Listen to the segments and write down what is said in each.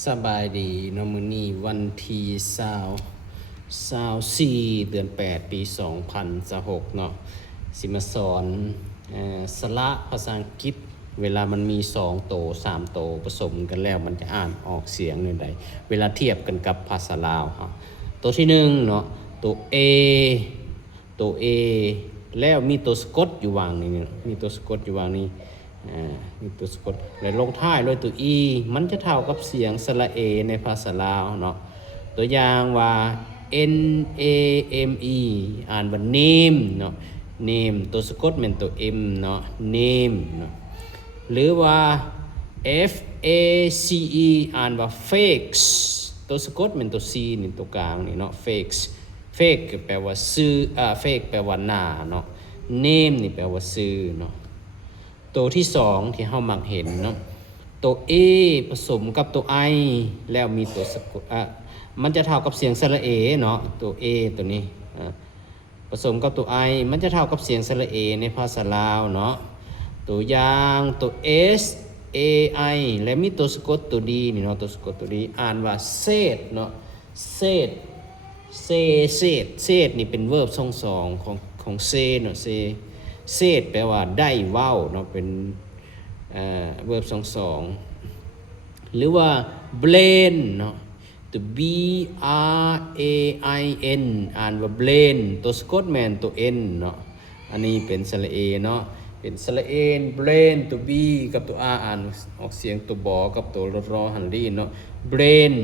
สบายดีเนาะมื้อนี้วันที่24 เดือน 8 ปี2026เนาะสิมาสอนสระภาษาอังกฤษเวลามันมี2โต3โตผสมกันแล้วมันจะอ่านออกเสียงจังไดเวลาเทียบกันกับภาษาลาวเฮาตัวที่1เนาะตัว A ตัว A แล้วมีตัวสะกดอยู่วางนี้มีตัวสะกดอยู่วางนี้มีตัวสะกดแล้วลงท้ายด้วยตัว e มันจะเท่ากับเสียงสระเอในภาษาลาวเนาะตัวอย่างว่า n a m e อ่านว่า name เนาะ name ตัวสะกดเป็นตัว m เนาะ name เนาะหรือว่า f a c e อ่านว่า fakes ตัวสะกดเป็นตัว c นี่ตัวกลางนี่เนาะ fakes fake แปลว่าซื้อfake แปลว่าหน้าเนาะ name นี่แปลว่าซื้อเนาะตัวที่สองที่เฮามักเห็นเนาะตัว A ผสมกับตัว I แล้วมีตัวสะกดมันจะเท่ากับเสียงสระเอเนาะตัว A ตัวนี้ผสมกับตัว I มันจะเท่ากับเสียงสระเอในภาษาลาวเนาะตัวอย่างตัว S A I และมีตัวสะกดตัว D นี่เนาะตัวสะกดตัว D อ่านว่าเศษเนาะเศษเศษนี่เป็นเวิร์บทรงสองของเซเนาะเศษแปลว่าได้เว้าเนาะเป็นเวิร์บทรงสองหรือว่า blend เนาะตัว B R A I N อ่านว่า blend ตัวสะกดแมนตัว N เนาะอันนี้เป็นสระเอเนาะเป็นสระเอ blend ตัว B กับตัว R อ่านออกเสียงตัวบอกับตัวรอหันรีเนาะ brain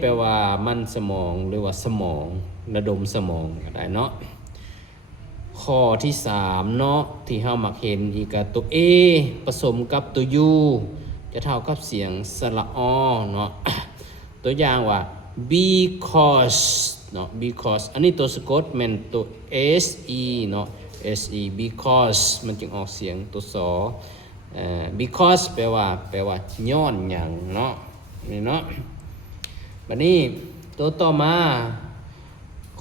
แปลว่ามันสมองหรือว่าสมองระดมสมองก็ได้เนาะข้อที่3เนาะที่เฮามักเห็นอีกตัว A ผสมกับตัว U จะเท่ากับเสียงสระอเนาะ ตัวอย่างว่า because เนาะ because อันนี้ตัวสะกดแม่นตัว se เนาะ se because มันจึงออกเสียงตัวสอbecause แปลว่าย้อนหยังเนาะนี่เนาะบัดนี้ตัวต่อมา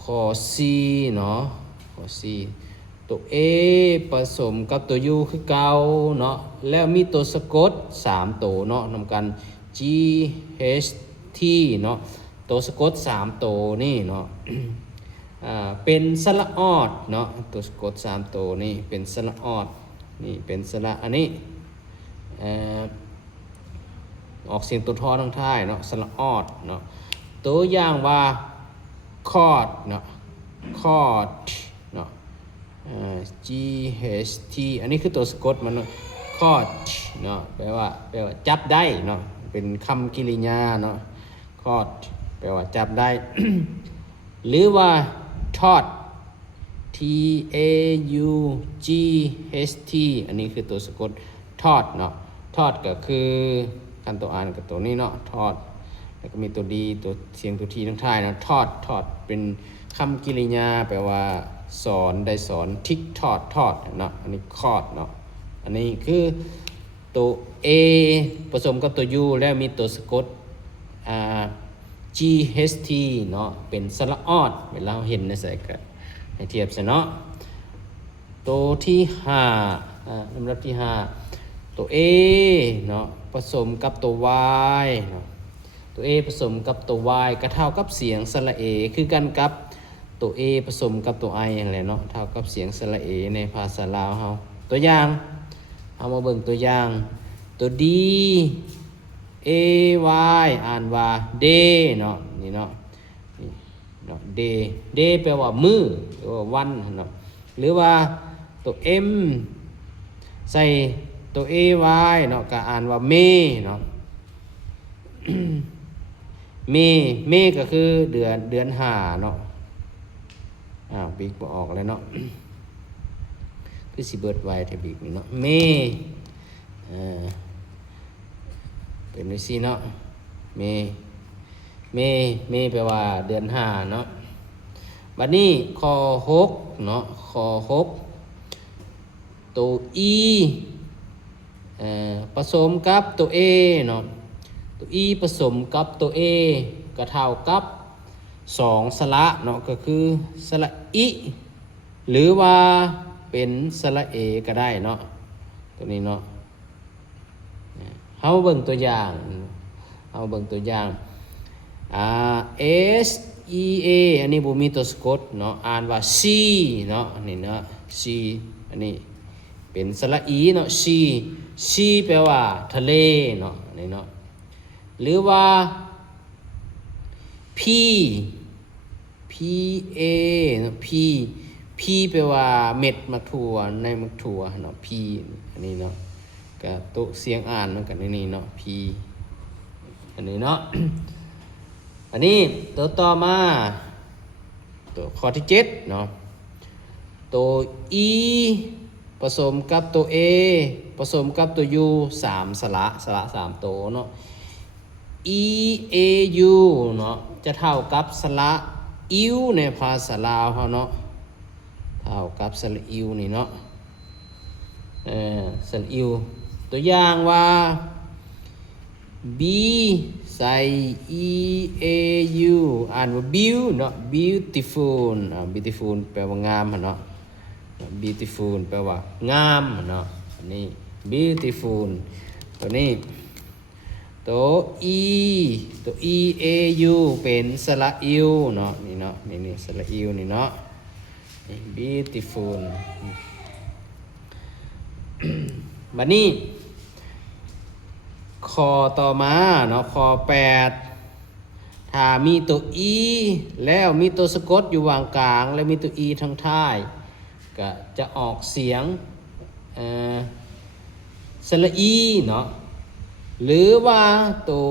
ข้อ C เนาะข้อ C ตัว A ผสมกับตัว U คือเก่าเนาะแล้วมีตัวสะกด3ตัวเนาะนำกัน G H T เนาะตัวสะกด3ตัวนี่เนาะเป็นสระออดเนาะตัวสะกด3ตัวนี่เป็นสระออดนี่เป็นสระอันนี้ออกเสียงตัวทอทั้งท้ายเนาะสระออดเนาะตัวอย่างว่า cord เนาะ cord เนาะG H T อันนี้คือตัวสะกดมันเนาะ cord เนาะแปลว่าจับได้เนาะเป็นคำกริยาเนาะ cord แปลว่าจับได้ หรือว่า taught T A U G H T อันนี้คือตัวสะกด taught เนาะ taught ก็คือการตัวอ่านกับตัวนี้เนาะ taught แล้วก็มีตัวดีตัวเสียงตัวทีทั้งท้ายเนาะ taught เป็นคำกริยาแปลว่าสอนได้สอนทิกทอดเนาะอันนี้คอดเนาะอันนี้คือตัว A ผสมกับตัว U แล้วมีตัวสะกดG H T เนาะเป็นสระออดเวลาเห็นในสายกันให้เทียบซะเนาะตัวที่5ลำดับที่5ตัว A เนาะผสมกับตัว Y เนาะตัว A ผสมกับตัว Y ก็เท่ากับเสียงสระเอคือกันกับตัว A ผสมกับตัว I อะไรเนาะเท่ากับเสียงสระเอในภาษาลาวเฮาตัวอย่างเอามาเบิ่งตัวอย่างตัว D A Y อ่านว่า day เนาะนี่เนาะนี่เนาะ day แปลว่ามื้อหรือว่าวันเนาะหรือว่าตัว M ใส่ตัว A Y เนาะก็อ่านว่า May เนาะ May ก็คือเดือน5เนาะบิ๊กบ่ออกเลยเนาะคือสิเบิดไว้แท้บิ๊กนี่เนาะเมเป็นจังซี่เนาะเมแปลว่าเดือน5เนาะบัดนี้ข้อ6เนาะข้อ6ตัว E ผสมกับตัว A เนาะตัว E ผสมกับตัว A ก็เท่ากับ2สระเนาะก็คือสระอิหรือว่าเป็นสระเอก็ได้เนาะตัวนี้เนาะเฮาเบิ่งตัวอย่าง เอาเบิ่งตัวอย่างS E A อันนี้บ่มีตัวสะกดเนาะอ่านว่า C เนาะนี่เนาะ C อันนี้เป็นสระอีเนาะ C แปลว่าทะเลเนาะนี่เนาะหรือว่า P A เนาะ P แปลว่าเม็ดมะถั่วในมะถั่วเนาะ P อันนี้เนาะก็ตัวเสียงอ่านมันกันนี่เนาะ P อันนี้เนาะ อันนี้ตัวต่อมาตัวข้อที่7เนาะตัว E ผสมกับตัว A ผสมกับตัว U 3 สระ3ตัวเนาะ E A U เนาะจะเท่ากับสระอิวในภาษาลาวเฮาเนาะเท่ากับสระอิวนี่เนาะสระอิวตัวอย่างว่า B ใส่ E A U อ่านว่า biu เนาะ beautiful beautiful แปลว่างามเนาะ beautiful แปลว่างามเนาะอันนี้ beautiful ตัวนี้ตัว E A U เป็นสระอิวเนาะนี่เนาะนี่สระอิวนี่เนาะ beautiful บัดนี้ข้อต่อมาเนาะข้อ8ถ้ามีตัว E แล้วมีตัวสะกดอยู่วางกลางและมีตัว E ทางท้ายก็จะออกเสียงสระอีเนาะหรือว่าตัว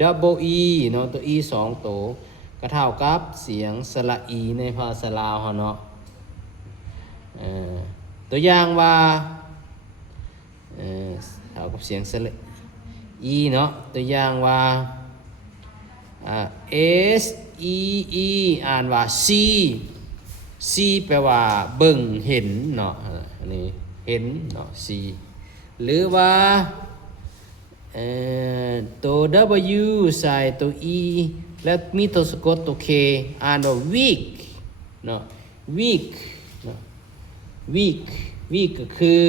double E เนาะตัว E 2ตัวก็เท่ากับเสียงสระอีในภาษาลาวเนาะตัวอย่างว่าเท่ากับเสียงสระE เนาะตัวอย่างว่า S E E อ่านว่า C แปลว่าเบิ่งเห็นเนาะอันนี้เห็นเนาะ C หรือว่าตัว W ใส่ตัว E แล้วมีตัวสะกดตัว K อ่านว่า week เนาะ week เนาะ week ก็คือ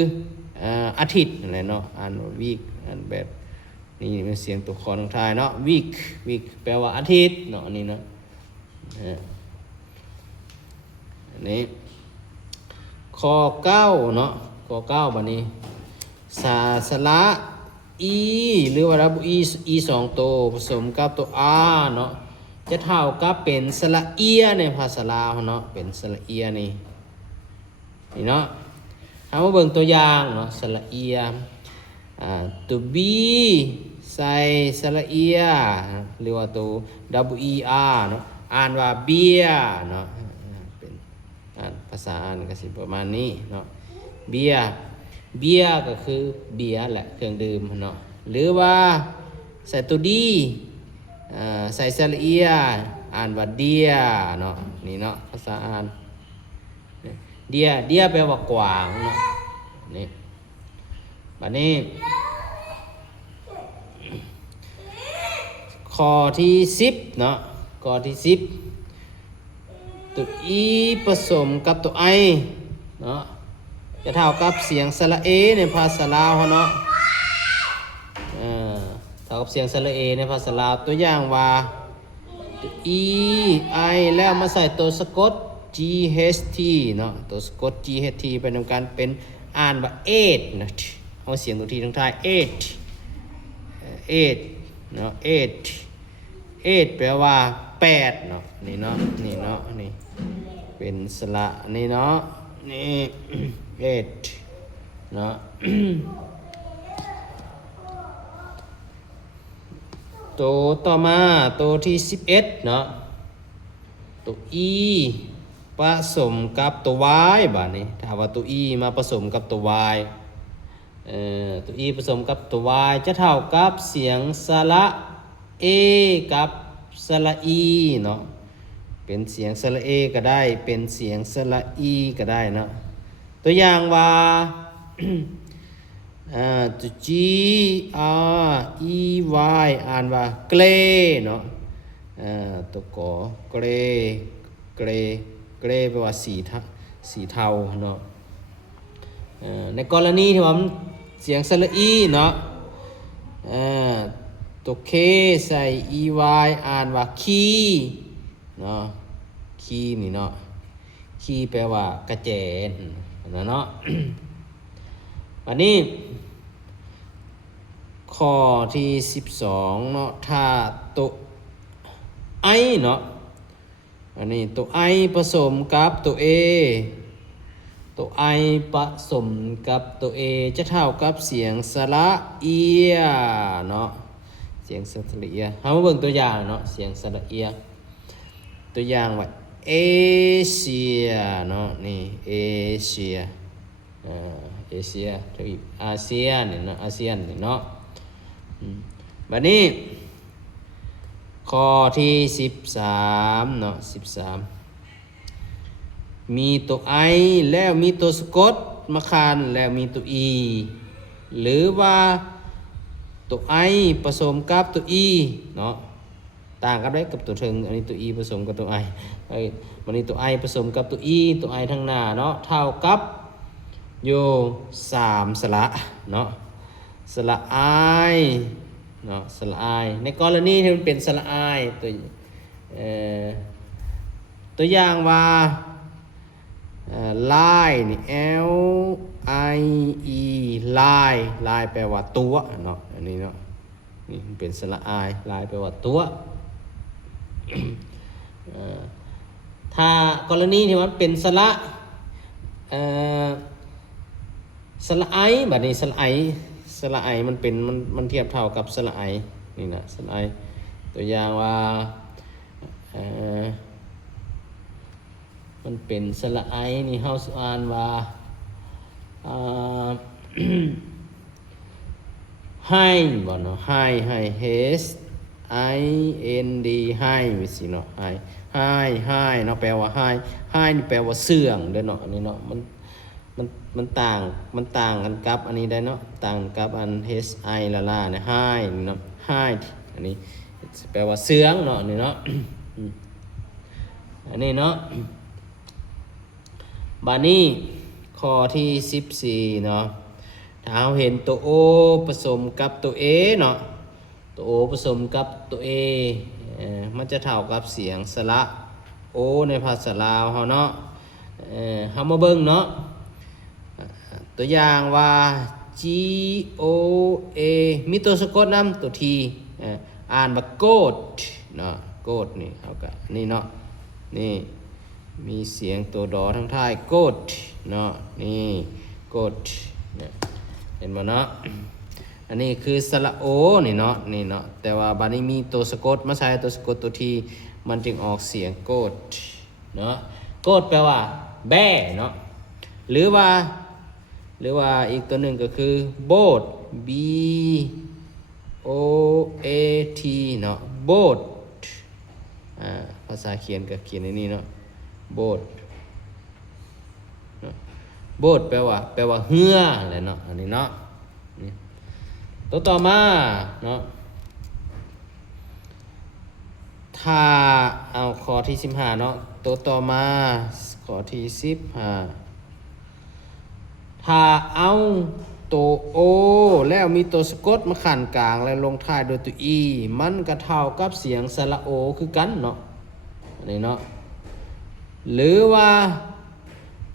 อาทิตย์นั่นแหละเนาะอ่านว่า week อ่านแบบนี่เป็นเสียงตัวคอทางท้ายเนาะ week แปลว่าอาทิตย์เนาะอันนี้เนาะอันนี้ข้อ9เนาะข้อ9บัดนี้สระ E หรือว่า E 2ตัวผสมกับตัว R เนาะจะเท่ากับเป็นสระเอียในภาษาลาวเนาะเป็นสระเอียนี่เนาะเอามาเบิ่งตัวอย่างเนาะสระเอียตัว B ใส่สระเอียหรือว่าตัว WER เนาะอ่านว่าเบียเนาะเป็นภาษาอ่านก็สิประมาณนี้เนาะเบียก็คือเบียร์แหละเครื่องดื่มเนาะหรือว่าใส่ตัวดีใส่สระเอียอ่านว่าเดียเนาะนี่เนาะภาษาอ่านเดียแปลว่ากวางเนาะนี่บัดนี้ข้อที่10เนาะข้อที่10ตัว E ผสมกับตัว I เนาะจะเท่ากับเสียงสระเอในภาษาลาวเนาะเท่ากับเสียงสระเอในภาษาลาวตัวอย่างว่า E I แล้วมาใส่ตัวสะกด G H T เนาะตัวสะกด G H T ไปนำกันเป็นอ่านว่า eight นะเอาเสียงตัวทีทั้งท้าย eight เนาะ eight แปลว่า8เนาะนี่เนาะนี่เป็นสระนี่เนาะนี่ eight เนาะ ตัวต่อมาตัวที่11เนาะตัว E ผสมกับตัว Y บัดนี้ถ้าว่าตัว E มาผสมกับตัว Y ตัว E ผสมกับตัว Y จะเท่ากับเสียงสระ A กับสระ E เนาะเป็นเสียงสระ A ก็ได้เป็นเสียงสระ E ก็ได้เนาะตัวอย่างว่า ตัว G R E Y อ่านว่าเกรเนาะตัวกอเกรแปลว่าสีเทาเนาะในกรณีที่ว่าเสียงสระอีเนาะตั ตัว K ใส่ EY อ่านว่าคีเนาะคีนี่เนาะคีแปลว่ากระแจนะเนาะ วันนี้ข้อที่12เนาะถ้าตัว I เนาะอันนี้ตัว I ผสมกับตัว A ตัว I ผสมกับตัว A จะเท่ากับเสียงสระเอียเนาะเสียงสระเอียเอามาเบิ่งตัวอย่างเนาะเสียงสระเอียตัวอย่างว่าเอเชียเนาะนี่เอเชียเอเชียทวีปอาเซียนนี่เนาะอาเซียนนี่เนาะบัดนี้ข้อที่13เนาะ13มีตัว I แล้วมีตัวสะกดมาคานแล้วมีตัว E หรือว่าตัว I ผสมกับตัว E เนาะต่างกันได้กับตัวเทิงอันนี้ตัว E ผสมกับตัว I วันนี้ตัว I ผสมกับตัว E ตัว I ทั้งหน้าเนาะเท่ากับอยู่3สระเนาะสระ I เนาะสระ I ในกรณีที่มันเป็นสระ I ตัวอย่างว่าลายนี่ L I E ลายแปลว่าตัวเนาะอันนี้เนาะนี่มันเป็นสระ I ลายแปลว่าตัว ถ้ากรณีที่มันเป็นสระสระ I แบบนี้สระ I มันเป็นมันเทียบเท่ากับสระ I นี่นะสระ I ตัวอย่างว่ามันเป็นสระ I นี่เฮาสิอ่านว่าให้บ่เนาะให้ H I N D ให้วิสิเนาะให้เนาะแปลว่าให้นี่แปลว่าเสื่องเด้อเนาะอันนี้เนาะมันต่างกันกับอันนี้ได้เนาะต่างกับอัน H I ละเนี่ยให้เนาะให้อันนี้แปลว่าเสื่องเนาะนี่เนาะ อันนี้เนาะบานี้ข้อที่14เนาะถ้าเราเห็นตัว O ผสมกับตัว A เนาะตัว O ผสมกับตัว A มันจะเท่ากับเสียงสระ O ในภาษาลาวเฮาเนาะเฮามาเบิ่งเนาะตัวอย่างว่า G O A มีตัวสะกดนำตัว T อ่านว่าโกดเนาะโกดนี่เอากะนี่เนาะนี่มีเสียงตัวดอทั้งท้ายโกดเนาะนี่โกดเนี่ยเห็นบ่เนาะอันนี้คือสระโอนี่เนาะนี่เนาะแต่ว่าบัดนี้มีตัวสะกดมาใช้ตัวสะกดตัวทีมันจึงออกเสียงโกดเนาะโกดแปลว่าแบ้เนาะหรือว่าอีกตัวหนึ่งก็คือโบด B O A T เนาะโบดภาษาเขียนก็เขียนในนี้เนาะโบดโบดแปลว่าเหือแหละเนาะอันนี้เนาะตัวต่อมาเนาะถ้าเอาข้อที่15เนาะตัวต่อมาข้อที่15ถ้าเอาตัว O แล้วมีตัวสะกดมาขันกลางแล้วลงท้ายด้วยตัว E มันก็เท่ากับเสียงสระ O คือกันเนาะอันนี้เนาะหรือว่า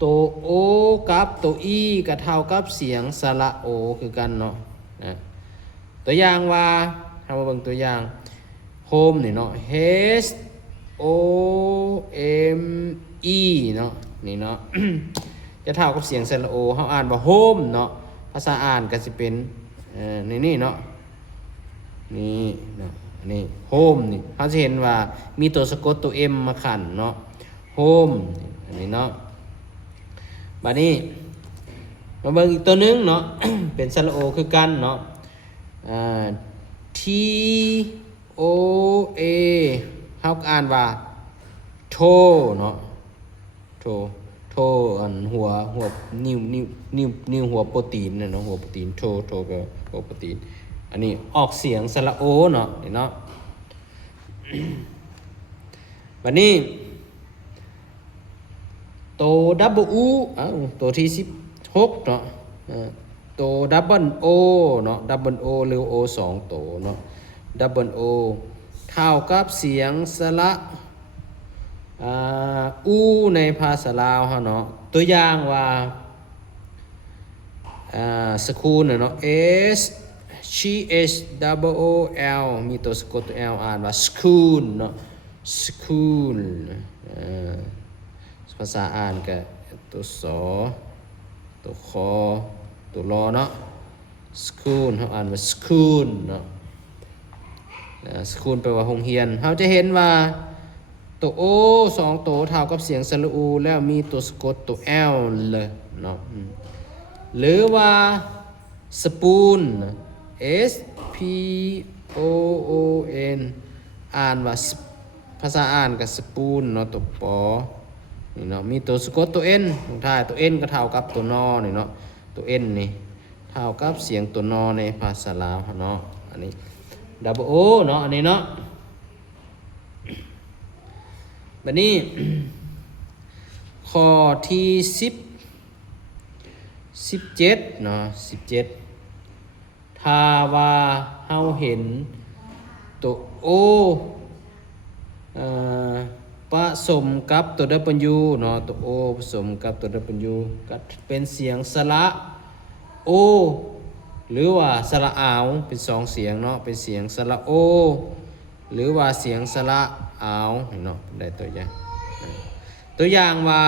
ตัว O กับตัว E ก็เท่ากับเสียงสระ O คือกันเนาะตัวอย่างว่าเรามาเบิ่งตัวอย่าง home นี่เนาะ H O M E เนาะนี่เนาะ จะเท่ากับเสียงสระ O เฮาอ่านว่า home เนาะภาษาอ่านก็สิเป็นนี่เนาะนี่เนาะนี่ home นี่เฮาจะเห็นว่ามีตัวสะกดตัว M มาขันเนาะ home อันนี้เนาะบัดนี้มาเบิ่งอีกตัวนึงเนาะ เป็นสระ O คือกันเนาะT O A เฮาอ่านว่าโทเนาะโทอันหัวนิ้วหัวโปรตีนเนี่ยเนาะหัวโปรตีนโทแปลว่าหัวโปรตีนอันนี้ออกเสียงสระ O เนาะเนาะ บัดนี้ตัว W ตัวที่16เนาะตัว double O เนาะ double O หรือ O 2ตัวเนาะ double o เท่ากับเสียงสระอูในภาษาลาวเฮาเนาะตัวอย่างว่าสกูลเนาะ s c h double o l มีตัวสะกดตัว l อ่านว่า school เนาะ school ภาษาอ่านก็ตัวสอตัวคอตัวรอเนาะ school เขาอ่านว่า school เนาะschool แปลว่าโรงเรียนเขาจะเห็นว่าตัว o 2ตัวเท่ากับเสียงสระอูแล้วมีตัวสะกดตัว l เลยเนาะหรือว่า spoon s p o o n อ่านว่าภาษาอ่านกับ spoon เนาะตัวปอนี่เนาะมีตัวสะกดตัว n ลงท้ายตัว n ก็เท่ากับตัวนอนี่เนาะตัว n นี่เท่ากับเสียงตัวนอในภาษาลาวเนาะอันนี้ double o เนาะอันนี้เนาะบัดนี้ ข้อที่17เนาะ17ถ้าว่าเฮาเห็นตัว o ผสมกับตัว w เนาะตัว o ผสมกับตัว w ก็เป็นเสียงสระ o หรือว่าสระอาวเป็น2เสียงเนาะเป็นเสียงสระ o หรือว่าเสียงสระอาวเนาะได้ตัวอย่างว่า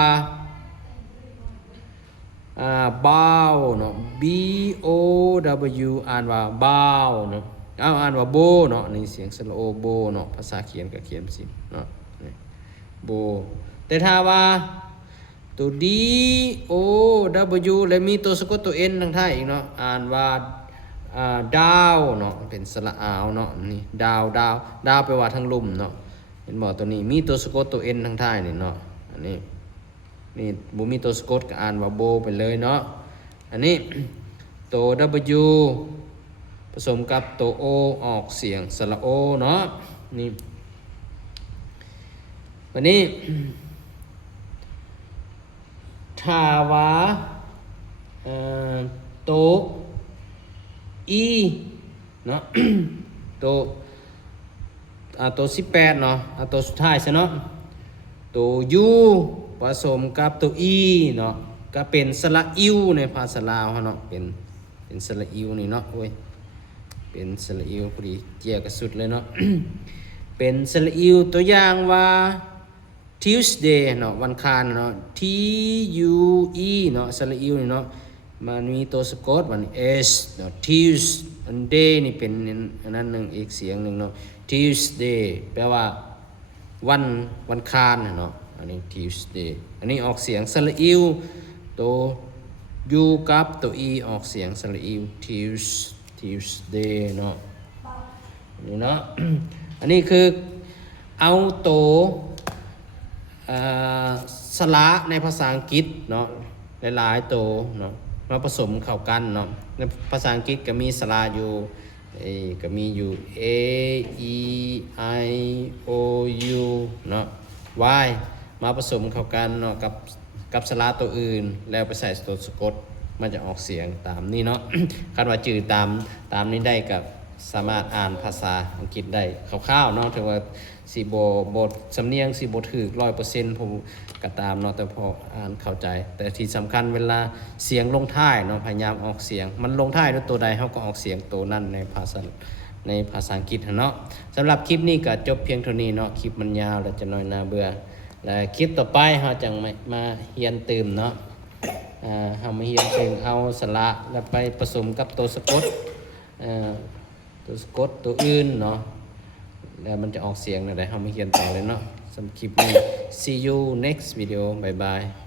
bow เนาะ b o w อ่านว่า bow เนาะอ่านว่า bow เนาะนี่เสียงสระ o bow เนาะภาษาเขียนก็เขียนสิเนาะ bow แต่ถ้าว่าตัว d o w และมีตัวสะกดตัว n ทางท้ายอีกเนาะอ่านว่าดาวเนาะเป็นสระอาวเนาะนี่ดาวแปลว่าทั้งลุ่มเนาะเห็นบ่ตัวนี้มีตัวสะกดตัว n ทางท้ายนี่เนาะอันนี้นี่บ่มีตัวสะกดก็อ่านว่าโบไปเลยเนาะอันนี้ตัว w ผสมกับตัว o ออกเสียงสระ o เนาะนี่วันนี้ถ้าว่าตัว e เนาะ ตัว18เนาะตัวสุดท้ายซะเนาะตัว u ผสมกับตัว e เนาะก็เป็นสระอิวในภาษาลาวเนาะเป็นสระอิวนี่เนาะโอ้ยเป็นสระอิวพอดีเจียกระสุดเลยเนาะ เป็นสระอิวตัวอย่างว่า Tuesday เนาะวันคารเนาะ t u e เนาะสระอิวนี่เนาะมันมีตัวสะกดมัน s เนาะ Tuesday นี่เป็นอันนั้นหนึ่งอีกเสียงหนึ่งเนาะ Tuesday แปลว่าวันคารเนาะอันนี้ Tuesday อันนี้ออกเสียงสระอิวตัว u กับตัว e ออกเสียงสระอิว Tuesday เนาะนี่เนาะ อันนี้คือเอาตัวสระในภาษาอังกฤษเนาะหลายๆตัวเนาะมาผสมเข้ากันเนาะในภาษาอังกฤษก็มีสระอยู่ก็มีอยู่ a e i o u เนาะ y มาผสมเข้ากันเนาะกับสระตัวอื่นแล้วไปใส่ตัวสะกดมันจะออกเสียงตามนี้เนาะ คาดว่าจื่อตามนี้ได้กับสามารถอ่านภาษาอังกฤษได้คร่าวๆเนาะถือว่าสีโบทสำเนียงสีโบถือ100%ผมก็ตามเนาะแต่พออ่านเข้าใจ แต่ที่สำคัญเวลาเสียงลงท้ายเนาะพยายามออกเสียงมันลงท้ายด้วยตัวใดเขาก็ออกเสียงตัวนั้นในภาษาอังกฤษเนาะสำหรับคลิปนี้ก็จบเพียงเท่านี้เนาะคลิปมันยาวแล้วจะน้อยน่าเบื่อและคลิปต่อไปเราจะมาเรียนตื่มเนาะเรามาเรียนตื่มเอาสระแล้วไปผสมกับตัวสะกดตัวอื่นเนาะแล้วมันจะออกเสียงอะไรเรามาเรียนต่อเลยเนาะสำหรับคลิปนี้ see you next video bye bye